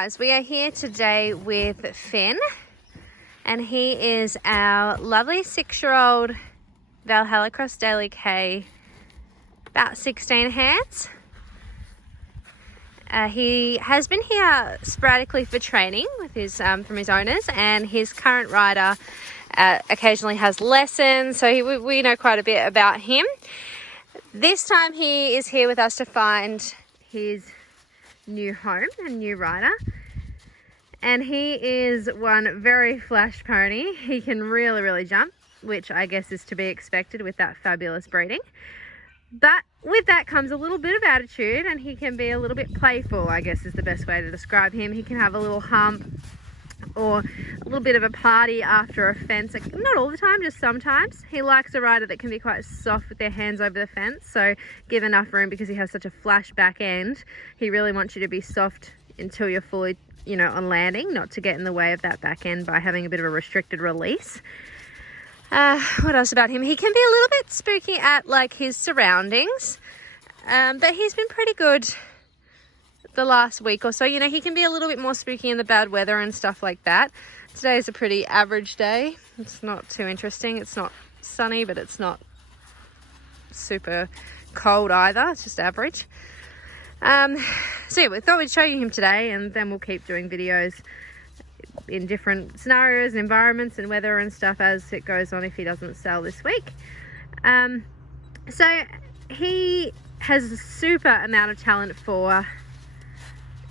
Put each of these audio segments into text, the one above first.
guys, we are here today with Finn, and he is our lovely 6-year-old Valhalla X Daley K, about 16 hands. He has been here sporadically for training with his from his owners, and his current rider occasionally has lessons, so we know quite a bit about him. This time he is here with us to find his new home and new rider, and he is one very flash pony. He can really jump, which I guess is to be expected with that fabulous breeding, but with that comes a little bit of attitude, and he can be a little bit playful, I guess is the best way to describe him. He can have a little hump or a little bit of a party after a fence. Not all the time, just sometimes. He likes a rider that can be quite soft with their hands over the fence, so give enough room because he has such a flash back end. He really wants you to be soft until you're fully, on landing, not to get in the way of that back end by having a bit of a restricted release. What else about him? He can be a little bit spooky at his surroundings, but he's been pretty good the last week or so. He can be a little bit more spooky in the bad weather and stuff like that. Today is a pretty average day. It's not too interesting. It's not sunny, but it's not super cold either. It's just average. So yeah, we thought we'd show you him today, and then we'll keep doing videos in different scenarios and environments and weather and stuff as it goes on if he doesn't sell this week. So he has a super amount of talent for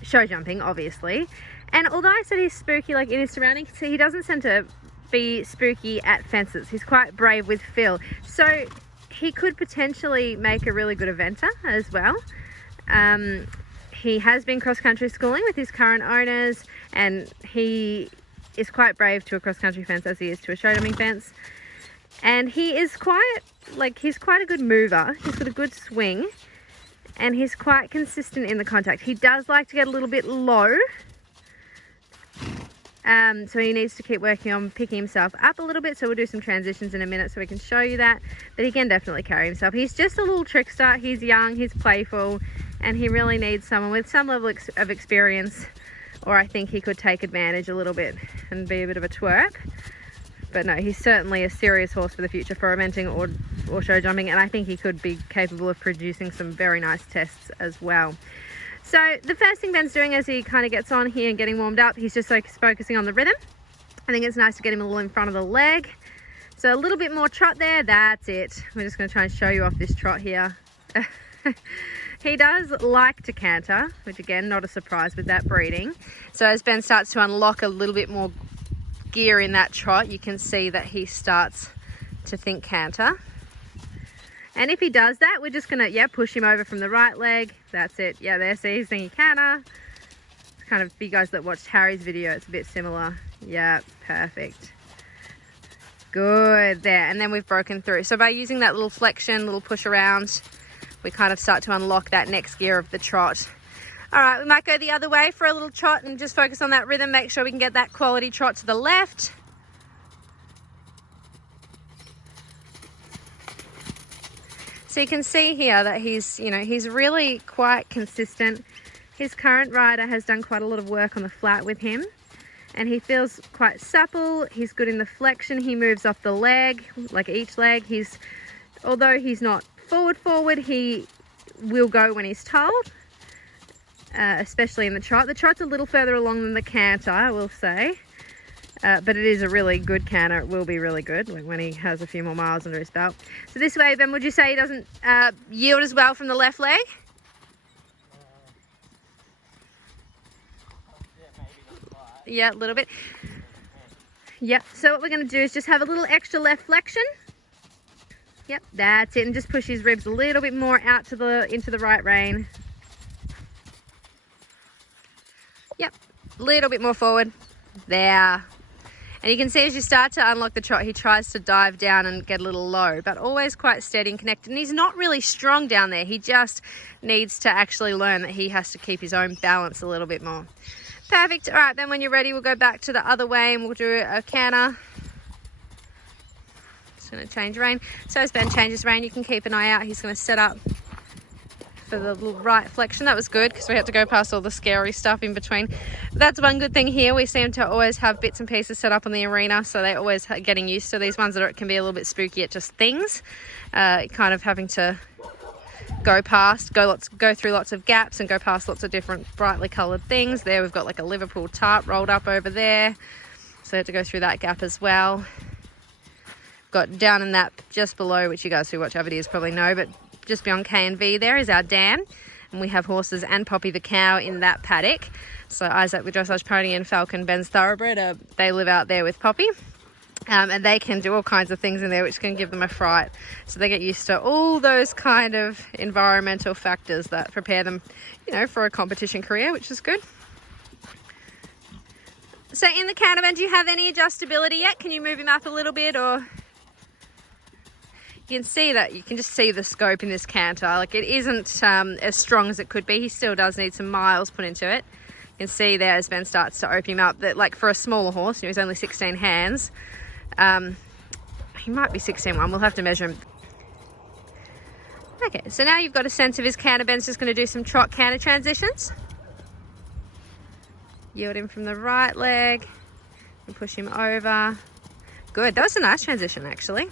show jumping, obviously, and although I said he's spooky in his surroundings, he doesn't tend to be spooky at fences. He's quite brave with fill, so he could potentially make a really good eventer as well. He has been cross-country schooling with his current owners, and he is quite brave to a cross-country fence as he is to a show jumping fence. And he is quite, he's quite a good mover. He's got a good swing, and he's quite consistent in the contact. He does like to get a little bit low, so he needs to keep working on picking himself up a little bit. So we'll do some transitions in a minute so we can show you that, but he can definitely carry himself. He's just a little trickster. He's young, he's playful, and he really needs someone with some level of experience, or I think he could take advantage a little bit and be a bit of a twerk. But no, he's certainly a serious horse for the future for eventing or show jumping, and I think he could be capable of producing some very nice tests as well. So the first thing Ben's doing as he kind of gets on here and getting warmed up, he's just focusing on the rhythm. I think it's nice to get him a little in front of the leg. So a little bit more trot there, that's it. We're just going to try and show you off this trot here. He does like to canter, which again, not a surprise with that breeding. So as Ben starts to unlock a little bit more gear in that trot, you can see that he starts to think canter. And if he does that, we're just gonna, push him over from the right leg. That's it. Yeah, there, see, he's thinking canter. It's kind of, you guys that watched Harry's video, it's a bit similar. Yeah, perfect. Good, there. And then we've broken through. So by using that little flexion, little push around, we kind of start to unlock that next gear of the trot. All right, we might go the other way for a little trot and just focus on that rhythm, make sure we can get that quality trot to the left. So you can see here that he's really quite consistent. His current rider has done quite a lot of work on the flat with him, and he feels quite supple. He's good in the flexion. He moves off the leg, each leg. Although he's not forward, he will go when he's told, especially in the trot. The trot's a little further along than the canter, I will say, but it is a really good canter. It will be really good when he has a few more miles under his belt. So this way, Ben, would you say he doesn't yield as well from the left leg? Yeah, a little bit. Yep, so what we're going to do is just have a little extra left flexion. Yep, that's it, and just push his ribs a little bit more out into the right rein. Yep, a little bit more forward. There. And you can see as you start to unlock the trot, he tries to dive down and get a little low, but always quite steady and connected. And he's not really strong down there. He just needs to actually learn that he has to keep his own balance a little bit more. Perfect. All right, then when you're ready, we'll go back to the other way and we'll do a canter. Just going to change rein. So as Ben changes rein, you can keep an eye out. He's going to set up for the right flexion. That was good because we had to go past all the scary stuff in between. That's one good thing here. We seem to always have bits and pieces set up on the arena, so they're always getting used to these ones that can be a little bit spooky at just things. Kind of having to go through lots of gaps and go past lots of different brightly coloured things. There we've got like a Liverpool tarp rolled up over there, so I had to go through that gap as well. Got down in that just below, which you guys who watch our videos probably know, but just beyond K and V there is our dam, and we have horses and Poppy the cow in that paddock. So Isaac the dressage pony and Falcon Ben's thoroughbred, they live out there with Poppy. And they can do all kinds of things in there which can give them a fright. So they get used to all those kind of environmental factors that prepare them, you know, for a competition career, which is good. So in the canter, Ben, do you have any adjustability yet? Can you move him up a little bit, or... You can see that, you can just see the scope in this canter. Like, it isn't as strong as it could be. He still does need some miles put into it. You can see there as Ben starts to open him up that, like, for a smaller horse, you know, he's only 16 hands. He might be 16-1. We'll have to measure him. Okay, so now you've got a sense of his canter. Ben's just going to do some trot canter transitions. Yield him from the right leg and push him over. Good. That was a nice transition, actually.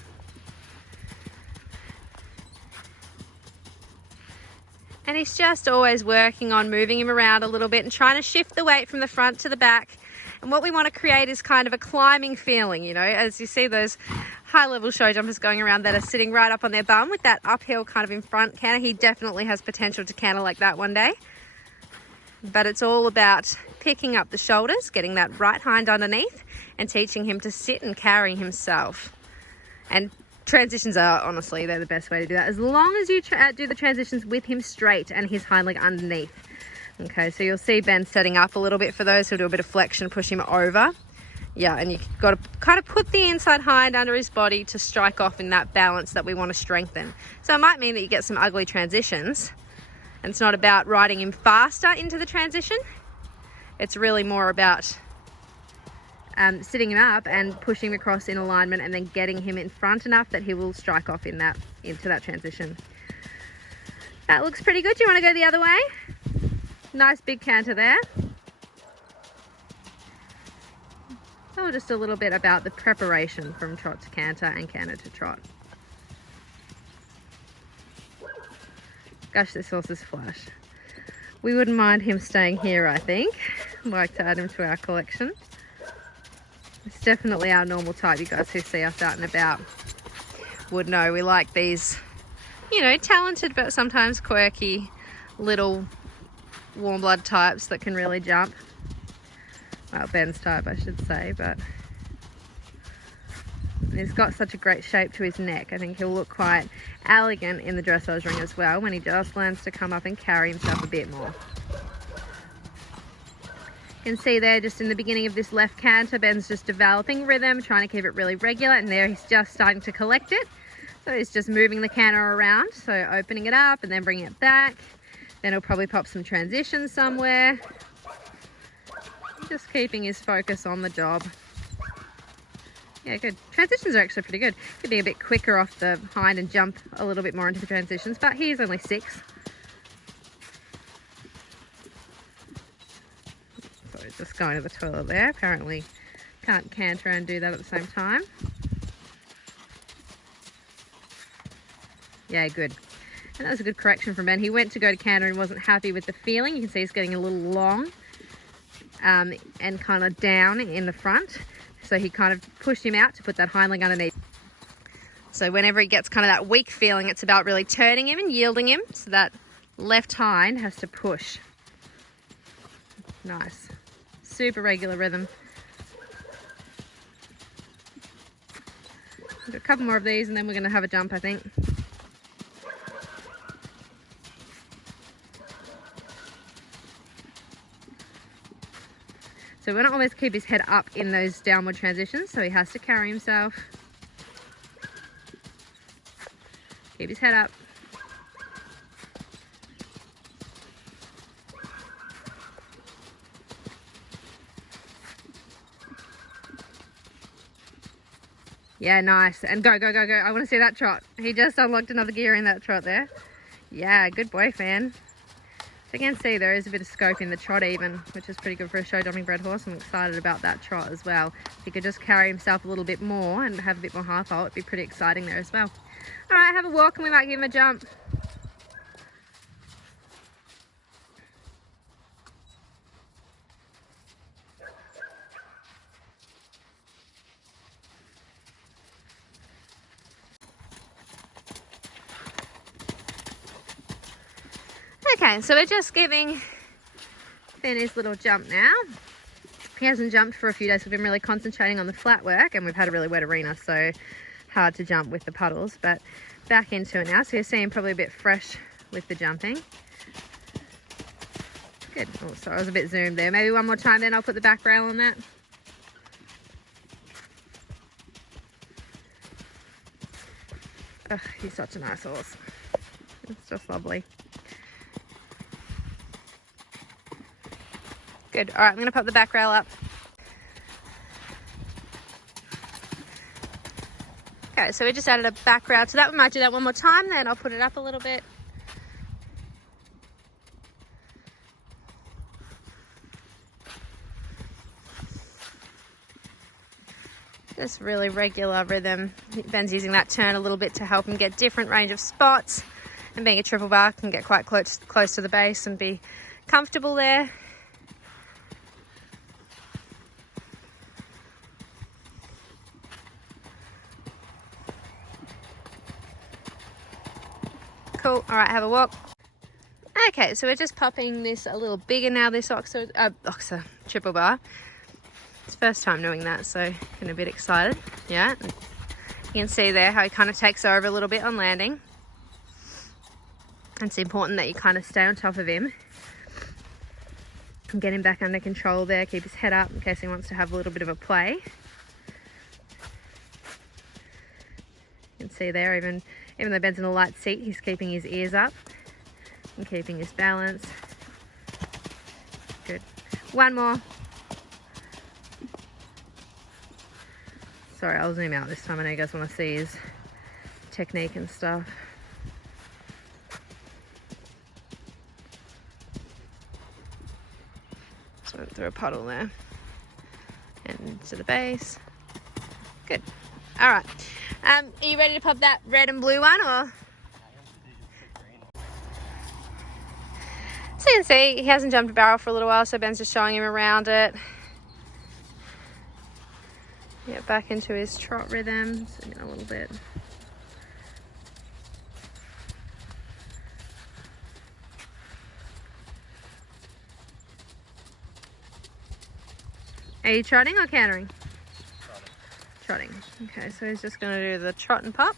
And he's just always working on moving him around a little bit and trying to shift the weight from the front to the back. And what we want to create is kind of a climbing feeling, you know, as you see those high-level show jumpers going around that are sitting right up on their bum with that uphill kind of in front canter. He definitely has potential to canter like that one day. But it's all about picking up the shoulders, getting that right hind underneath, and teaching him to sit and carry himself. And transitions are, honestly, they're the best way to do that, as long as you do the transitions with him straight and his hind leg underneath. Okay, so you'll see Ben setting up a little bit for those. He'll do a bit of flexion, push him over. Yeah, and you've got to kind of put the inside hind under his body to strike off in that balance that we want to strengthen. So it might mean that you get some ugly transitions, and it's not about riding him faster into the transition. It's really more about sitting him up and pushing him across in alignment, and then getting him in front enough that he will strike off into that transition. That looks pretty good. Do you want to go the other way? Nice big canter there. So just a little bit about the preparation from trot to canter and canter to trot. Gosh, this horse is flush. We wouldn't mind him staying here, I think. I'd like to add him to our collection. It's definitely our normal type. You guys who see us out and about would know we like these, you know, talented but sometimes quirky little warm blood types that can really jump. Well, Ben's type, I should say, but he's got such a great shape to his neck. I think he'll look quite elegant in the dressage ring as well when he just learns to come up and carry himself a bit more. You can see there just in the beginning of this left canter, Ben's just developing rhythm, trying to keep it really regular, and there he's just starting to collect it. So he's just moving the canter around, so opening it up and then bringing it back. Then he'll probably pop some transitions somewhere. Just keeping his focus on the job. Yeah, good. Transitions are actually pretty good. Could be a bit quicker off the hind and jump a little bit more into the transitions, but he's only 6. So he's just going to the toilet there. Apparently can't canter and do that at the same time. Yeah, good. And that was a good correction from Ben. He went to go to canter and wasn't happy with the feeling. You can see he's getting a little long and kind of down in the front. So he kind of pushed him out to put that hind leg underneath. So whenever he gets kind of that weak feeling, it's about really turning him and yielding him. So that left hind has to push. Nice. Super regular rhythm. We've got a couple more of these and then we're going to have a jump, I think. So we want to always keep his head up in those downward transitions, so he has to carry himself. Keep his head up. Yeah, nice. And go, go, go, go. I want to see that trot. He just unlocked another gear in that trot there. Yeah, good boy, Finn. So you can see there is a bit of scope in the trot even, which is pretty good for a show jumping bred horse. I'm excited about that trot as well. If he could just carry himself a little bit more and have a bit more half halt, it'd be pretty exciting there as well. All right, have a walk and we might give him a jump. Okay, so we're just giving Finn his little jump now. He hasn't jumped for a few days. We've been really concentrating on the flat work and we've had a really wet arena, so hard to jump with the puddles, but back into it now. So you're seeing probably a bit fresh with the jumping. Good. Oh, sorry, I was a bit zoomed there. Maybe one more time then I'll put the back rail on that. Ugh, he's such a nice horse. It's just lovely. Good. All right, I'm going to pop the back rail up. Okay, so we just added a back rail to that. We might do that one more time, then I'll put it up a little bit. Just really regular rhythm. Ben's using that turn a little bit to help him get different range of spots. And being a triple bar can get quite close to the base and be comfortable there. Cool. All right, have a walk. Okay, so we're just popping this a little bigger now, this Oxer triple bar. It's first time doing that, so getting a bit excited. Yeah, you can see there how he kind of takes over a little bit on landing. It's important that you kind of stay on top of him and get him back under control there. Keep his head up in case he wants to have a little bit of a play. You can see there, even though Ben's in a light seat, he's keeping his ears up and keeping his balance. Good. One more. Sorry, I'll zoom out this time. I know you guys want to see his technique and stuff. Just went through a puddle there and to the base. Good. All right. Are you ready to pop that red and blue one, or? So you can see he hasn't jumped a barrel for a little while, so Ben's just showing him around it. Get back into his trot rhythm. Zoom in a little bit. Are you trotting or cantering? Trotting. Okay, so he's just going to do the trot and pop.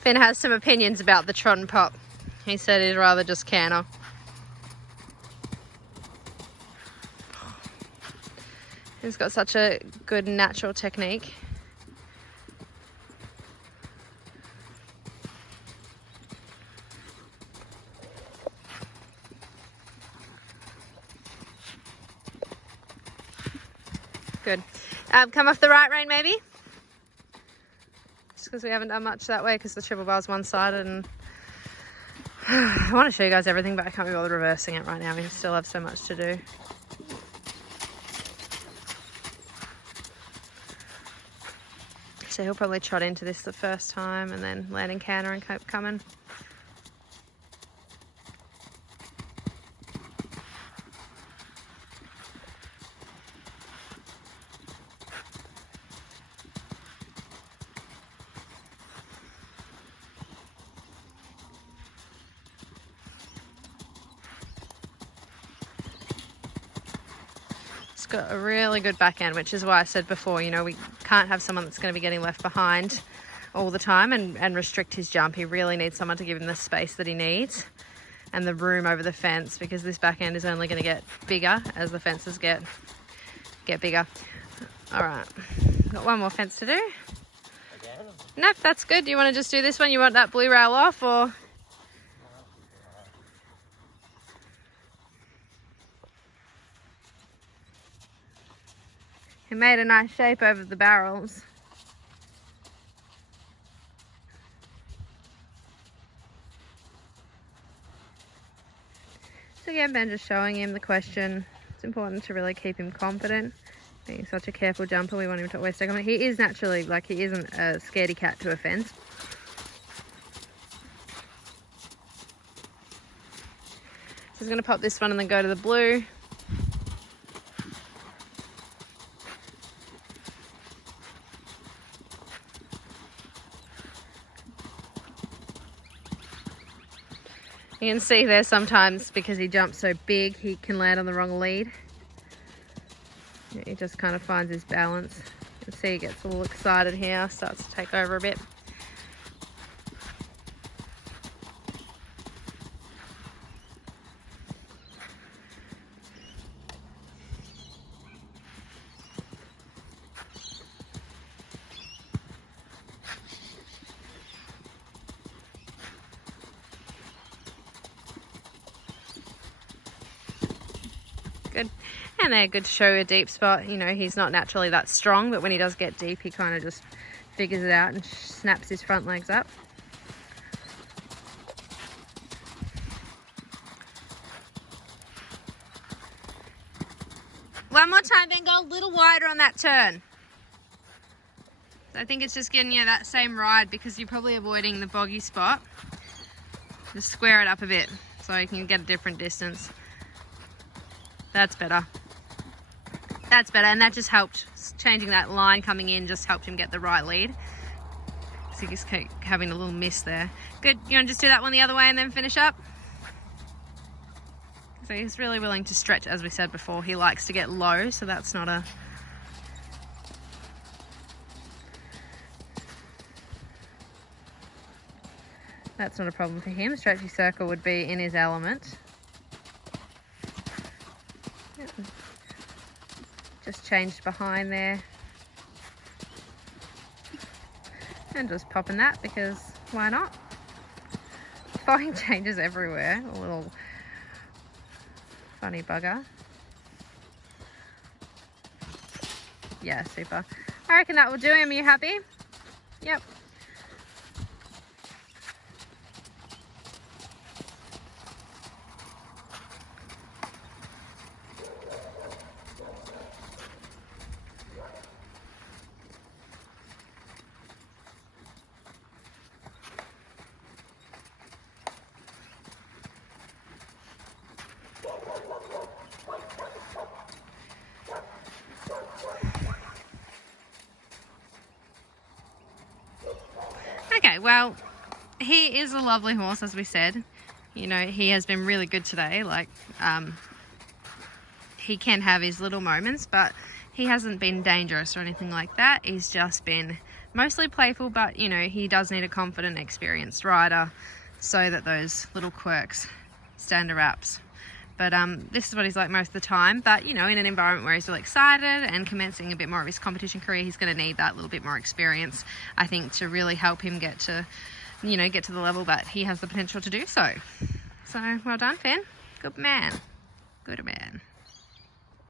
Finn has some opinions about the trot and pop. He said he'd rather just canter. He's got such a good natural technique. Good. Come off the right rein maybe. Just because we haven't done much that way because the triple bar's one-sided, and I want to show you guys everything, but I can't be bothered reversing it right now. We still have so much to do. So he'll probably trot into this the first time and then land in canter and keep coming. Got a really good back end, which is why I said before, you know, we can't have someone that's going to be getting left behind all the time and restrict his jump. He really needs someone to give him the space that he needs and the room over the fence, because this back end is only going to get bigger as the fences get bigger. All right, got one more fence to do. Again? Nope, that's good. Do you want to just do this one? You want that blue rail off, or? He made a nice shape over the barrels. So again, Ben just showing him the question. It's important to really keep him confident. Being such a careful jumper, we want him to always stay confident. He is naturally, like, he isn't a scaredy cat to a fence. So he's going to pop this one and then go to the blue. You can see there sometimes, because he jumps so big, he can land on the wrong lead. He just kind of finds his balance. You can see he gets a little excited here, starts to take over a bit. Good. And they're good to show a deep spot. You know, he's not naturally that strong, but when he does get deep, he kind of just figures it out and snaps his front legs up. One more time, Ben, go a little wider on that turn. I think it's just getting you that same ride, because you're probably avoiding the boggy spot. Just square it up a bit so you can get a different distance. That's better. That's better, and that just helped. Changing that line coming in just helped him get the right lead. So you just keep having a little miss there. Good. You want to just do that one the other way and then finish up? So he's really willing to stretch, as we said before. He likes to get low, so that's not a... That's not a problem for him. Stretchy circle would be in his element. Yep. Just changed behind there. And just popping that, because why not? Flying changes everywhere. A little funny bugger. Yeah, super. I reckon that will do him. Are you happy? Yep. Okay, well, he is a lovely horse, as we said. You know, he has been really good today. Like, he can have his little moments, but he hasn't been dangerous or anything like that. He's just been mostly playful, but, you know, he does need a confident, experienced rider so that those little quirks stand to wraps. But this is what he's like most of the time. But, you know, in an environment where he's really excited and commencing a bit more of his competition career, he's going to need that little bit more experience, I think, to really help him get to, you know, get to the level that he has the potential to do so. So, well done, Finn. Good man. Good man.